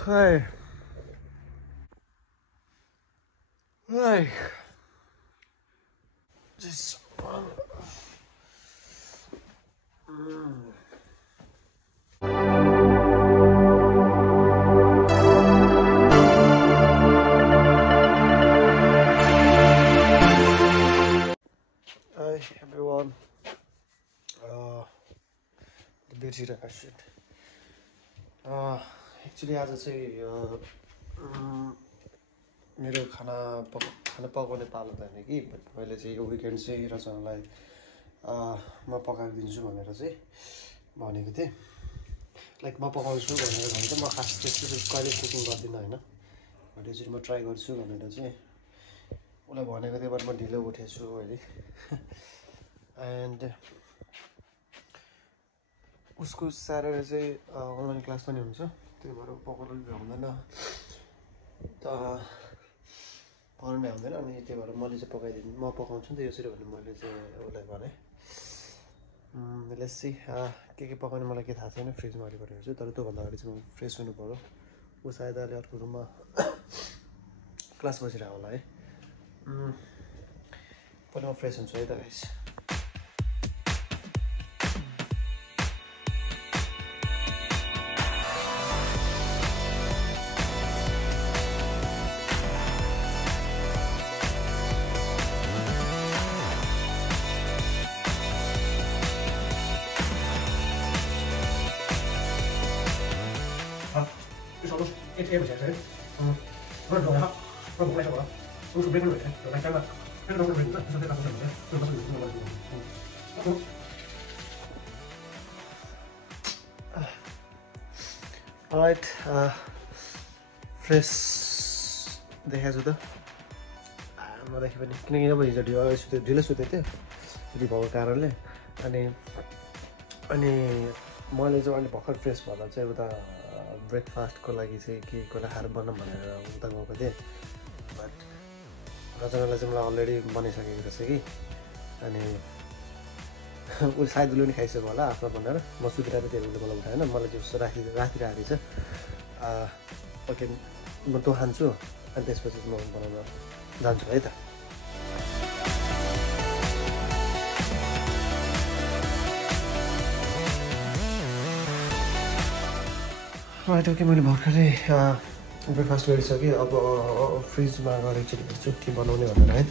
Hi. Hi. Just Hi everyone. The bedsheet I should. Actually आज चाहिँ मेरो खाना पकाउने पालो छैन कि मैले चाहिँ यो विकेन्ड चाहिँ रचनालाई म पकाइदिन्छु भनेर चाहिँ भनेको थिएँ लाइक म पकाउँछु भनेर भनेको म खास त्यस्तो कहिले कुकिङ गर्दिनँ होइन बट यसरी म ट्राई गर्छु भनेर चाहिँ उसलाई भनेको थिएँ बट म ढिलो उठेछु अहिले एन्ड उसको स्याटरडे चाहिँ अनलाइन क्लास पनि हुन्छ त्यही भएर पकाउनु भ्याउँदैन पकाउनु भ्याउँदैन अनि त्यही भएर मैले चाहिँ पकाइदिनु म पकाउँछु नि त यसरी भने मैले चाहिँ उसलाई भने लेट्स सी के पकाउने मलाई के थाहा छैन फ्रिजमा अलिक हेर्छु तर त्योभन्दा अगाडि चाहिँ म फ्रेस हुनु पऱ्यो ऊ सायद अहिले अर्को रुममा क्लास बसिरहेको होला है पहिला म फ्रेस हुन्छु है त गाइस Alright, fresh देखाएको छु त नदेखि पनि किनकि अब हिजो ढिलो सुतेको थिएँ त्यति भएको कारणले अनि मैले चाहिँ अहिले भर्खर फ्रेस भएर चाहिँ उता ब्रेकफास्टको लागि चाहिँ के कसलाई खाएर बनाऊँ भनेर उता गएको थिएँ बट रचनालाई चाहिँ मलाई अलरेडी बनाइसकेको रहेछ कि अनि उसले सायद उसले पनि खाइसक्यो होला आफ्नो बनाएर म सुतिरहेको थिएँ उसले मलाई उठाएन मलाई चाहिँ राखिरहेको रहेछ ओके म त्यो खान्छु अनि त्यसपछि म बनाउन जान्छु है त राइट ओके मैले भर्खरै ब्रेकफास्ट गरिसकेँ अब फ्रिजमा गएर एकचोटि हेर्छु के बनाउने भनेर है त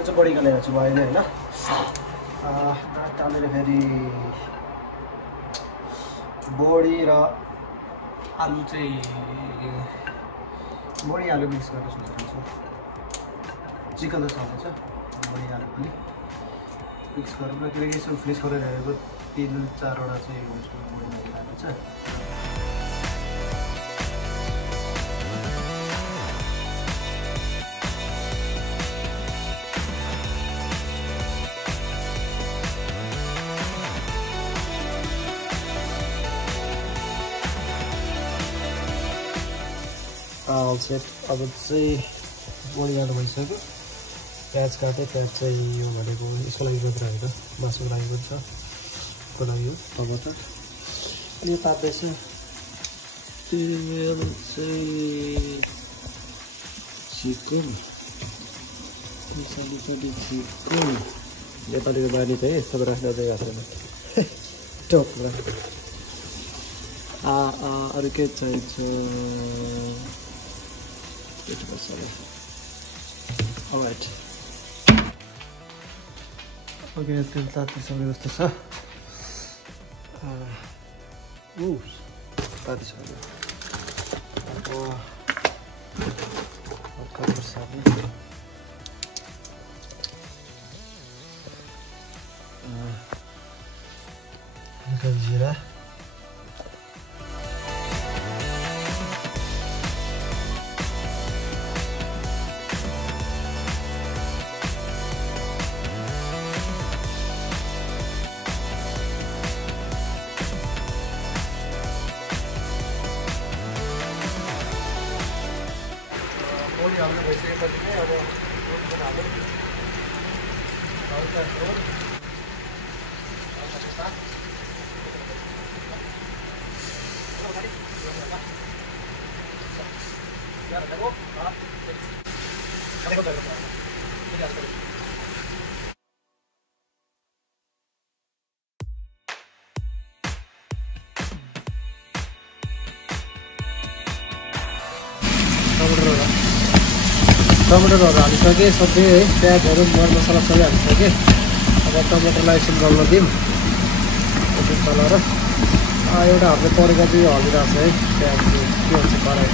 चाहिँ बढी गलेको छु अहिले होइन टालेर फेरि बडी र आलु चाहिँ बडी आलु मिक्स गरेर सोचेको छु चिकन त छँदैछ बडी आलु पनि मिक्स गरेर किनकि यसो फ्रेस गरेर हेरेको 3-4वटा चाहिँ बडी खाएको छ अब चाहिँ बडी आलु भइसक्यो प्याज काटेँ प्याज चाहिँ यो भनेको यसको लागि मात्र होइन मासुको लागि पनि छ त्यसको लागि हो टमाटर यो ताप्दैछ तेल चाहिँ चिकन चिकन नेपालीको बानी चाहिँ यस्तो राख्न चाहिँ गएको छैन टोक्रा अरू के चाहिन्छ Alright. Okay, let's get started some of this stuff. Oops. That is good. I'll cover something. Look at Jira. हाल्नु भइसकेपछि नै अब दुध पनि हाल्नु हल्का दुध हल्का साथ टमाटरहरू हालिसकेँ सबै है प्याजहरू मरमसला सबै हालिसकेँ अब टमाटरलाई एकछिन गल्न दिउँ एकछिन चलाएर एउटा हातले परेको चाहिँ हल्दिरहेको छ है प्याज के हुन्छ कराई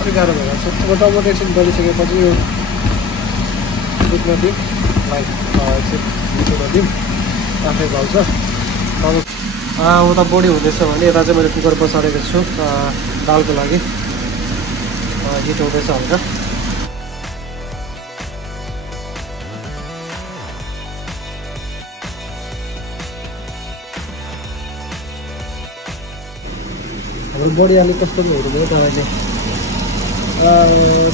अलिक गाह्रो भइरहेको छ अब टमाटर एकछिन गलिसकेपछि यो दुधमा दिउँ लाइक एकछिन मिठोमा दिउँ आफै गल्छ अब उता बढी हुँदैछ भने यता चाहिँ मैले कुकर बसालेको छु दालको लागि हिट हुँदैछ हल्का हाम्रो बडी अलिक कस्तो पनि हुँदैन तपाईँले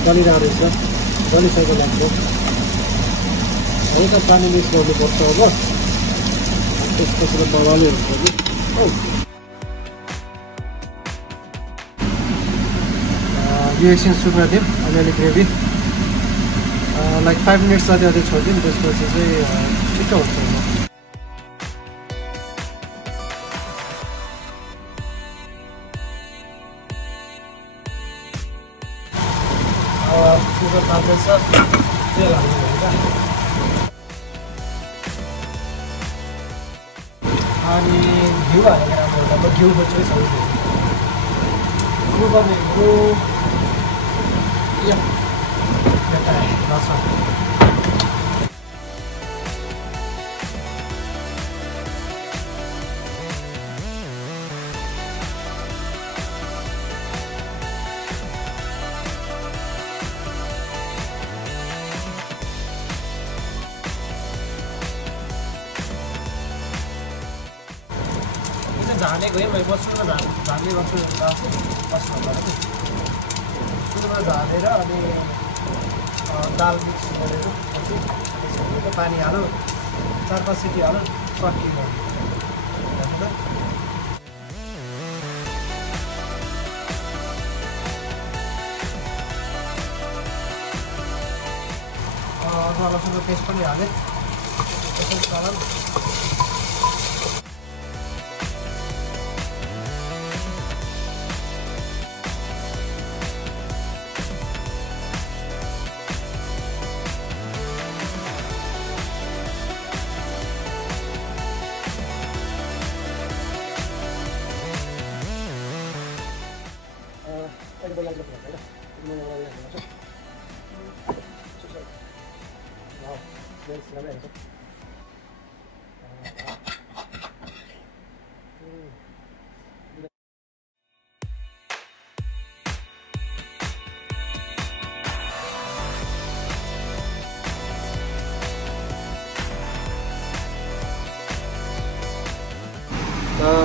गलिरहेको रहेछ गलिसकेको लाग्छ हल्का पानी मिक्स गर्नुपर्छ अब त्यसपछि बगाल्नु हुन्छ कि यो एकछिन सुक्न दिउँ अलिअलि ग्रेभी लाइक 5 मिनट्स जति अझै छोडिदिउँ त्यसपछि चाहिँ छिटो हुन्छ कुकर ताप्दैछ तेल हाल्नु अनि घिउ हालेर अब घिउ बच्चै छ घिउ गर्ने घिउ लसन झाने गएँ मैले बस्नु झाने गर्छु सुरुमा झालेर अनि दाल मिक्स गरेर पानी हाल्यो 4-5 सिटी हाल्यो सकिन्छ अदुवा लसुनको पेस्ट पनि हालेँ त्यसपछि कारण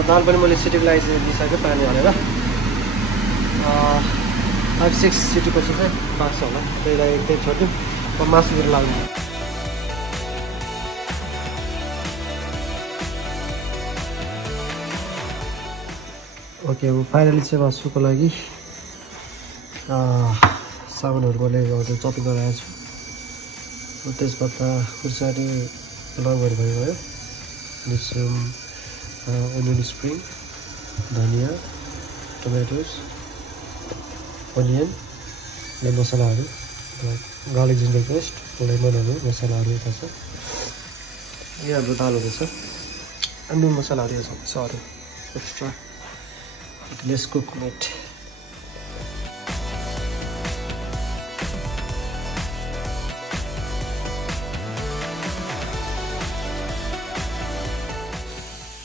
दाल पनि मैले सिटी दिइसकेँ पानी हालेर 5-6 सिटीपछि चाहिँ पाक्छ होला त्यही लागि एकदिन छोड्यौँ अब मासुतिर लाग्नु ओके अब फाइनली चाहिँ मासुको लागि सामानहरू मैले हजुर चपिङ गराएको छु तेजपत्ता खुर्सानी लगभग भयो निसुम onion spring, धनिया, tomatoes, onion, अनि मसलाहरू गार्लिक जिन्जर पेस्ट, लेमनहरू मसलाहरू यता छ यहाँ हाम्रो दाल हुँदैछ अनि मसलाहरू यहाँ छ sorry extra less cook meat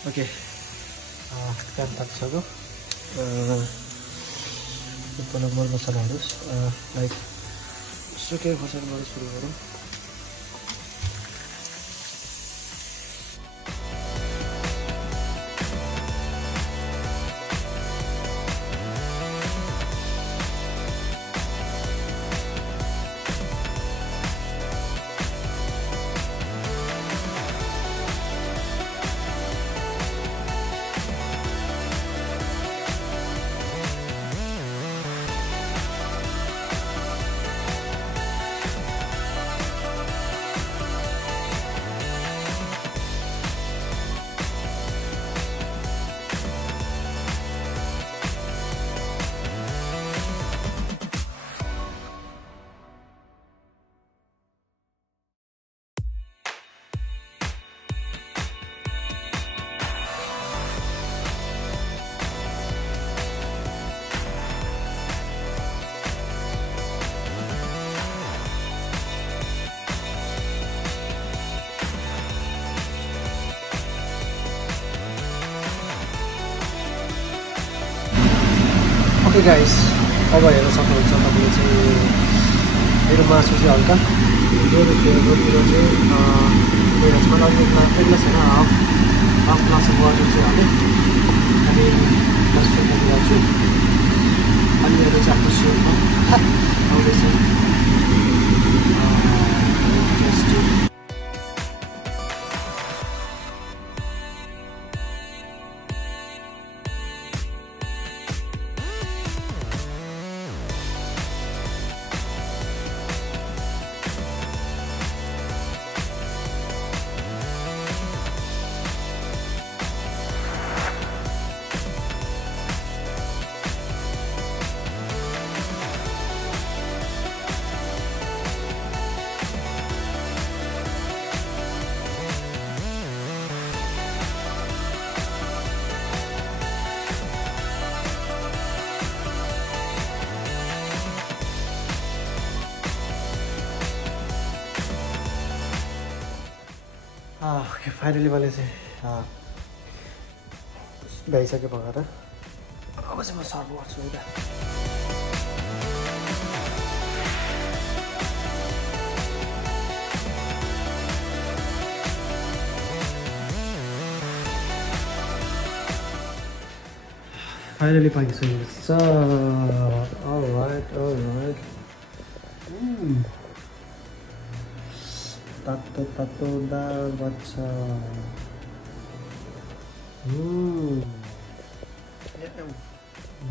okay pan पाकिसक्यो पहिला मर मसलाहरू लाइक सुकेको खोर्सानीबाट सुरु गरौँ Hey guys, अब हेर्न सक्नुहुन्छ तपाईँले चाहिँ मेरो मासु चाहिँ हल्का मेरो फ्लेभरतिर चाहिँ त्यसमा एक ग्लास होइन हाफ ग्लास वाटर चाहिँ हालेँ अनि मासु दिइरहेको छु अनि अहिले चाहिँ आफ्नो सेपमा आउँदैछ टेस्टी ओके फाइनली मैले चाहिँ भ्याइसकेँ पकाएर अब चाहिँ म सर्भ गर्छु है त फाइनली पाकिसकेको छ अलराइट तातो तातो दाल बच्चा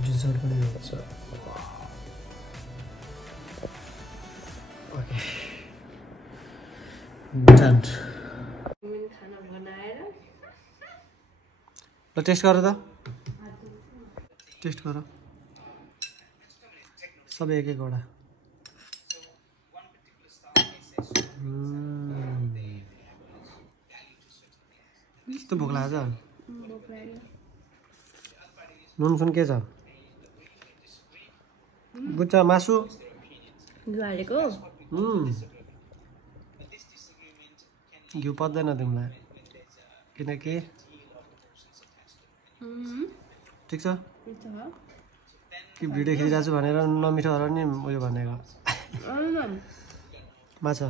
डिजर्ट पनि हुन्छ ओके डन ल टेस्ट गर त टेस्ट गर सबै एक एकवटा यस्तो भोक लाग्छ नुन सुन के छ बुझ्छ मासु हालेको घिउ पर्दैन तिमीलाई किनकि ठिक छ कि भिडियो खिचिरहेको छु भनेर नमिठो गरेर नि उयो भनेको माछा